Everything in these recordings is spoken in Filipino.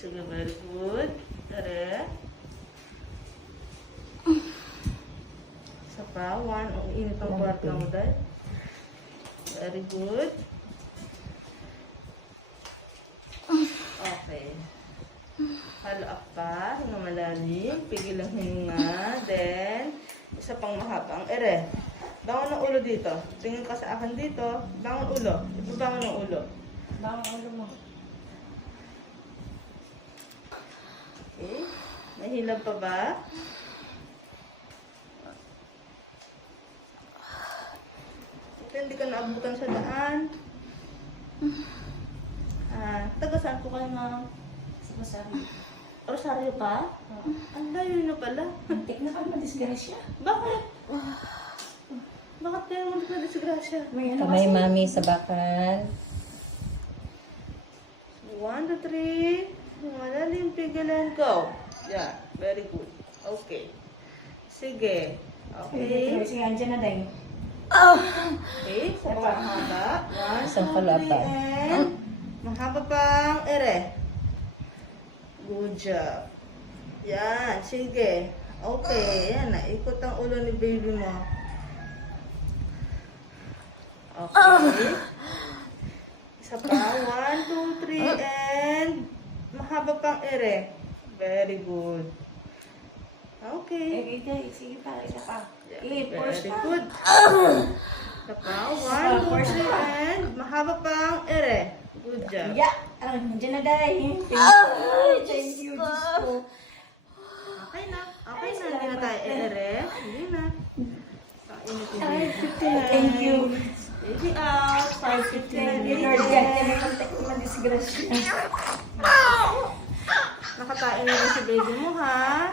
Sige, very good. Ere. Isa pa. 1. Ang init ang kwarto mo dahil. Very good. Okay. Hala up pa. Hinga malalim. Pigil ang hinga. Then, isa pang mahaba. Ang ere. Bangon ng ulo dito. Tingin ka sa akin dito. Bangon ulo. Ipabangon ng ulo. Bangon ulo mo. Okay. Nahilap pa ba? Ito hindi ka naabutan sa daan. Taga saan po kayo, ma'am? Sa Rosario. Rosario pa? Ang layo na pala. Antik na kami madisgrasya. Bakit? Bakit kayo mo na disgrasya? May ano Kamay kasi. mami sa bakal. 1, 2, 3. Malalim, pigilan, go. Yeah, very good. Okay. Sige. Okay. Sige, andyan na din. Okay, sa mahaba. 1, Isang 2, palaba. 3, and mahaba pang ere. Good job. Yan, sige. Okay, yan. Naikot ang ulo ni baby mo. Okay. Isa pa. 1, 2, 3, and mahaba pang ere. Very good. Okay. Sige pa, isa pa. Very Push pa. good. Isa pa. 1, 2, 3, and mahaba pang ere. Good job. Yeah! Andyan na din. Thank you, Diyos ko. Okay na. Okay na. Hindi na tayo ere. Hindi na. Kainit yung Ay, baby. thank you. Baby out. 5:15. Lord, yan na contact mo madisgrasya. Nakakain na rin si baby mo, ha?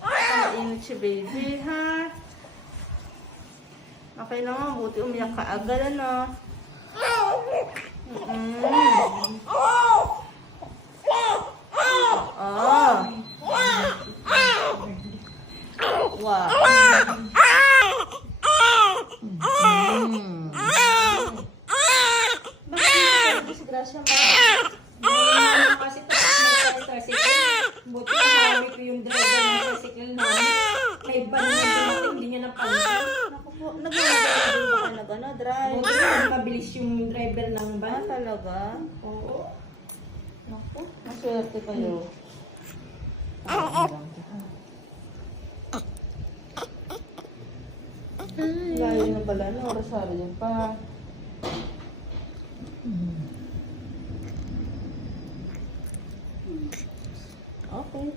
Nakakainit si baby, ha? Okay na nga. Buti umiyak ka agad, ano? Wow. Bakit hindi disgrasya mo? Kasi tapos nag-tricycle. Buti kasama ko yung driver ng tricycle na. May ban na dumating, hindi niya napansin. Naku po, nagmamagay ba ka na drive? Buti na mabilis yung driver ng Ba van. talaga? Oo. Naku, maswerte kayo. Layo na pala, no? Rosario pa. Okay.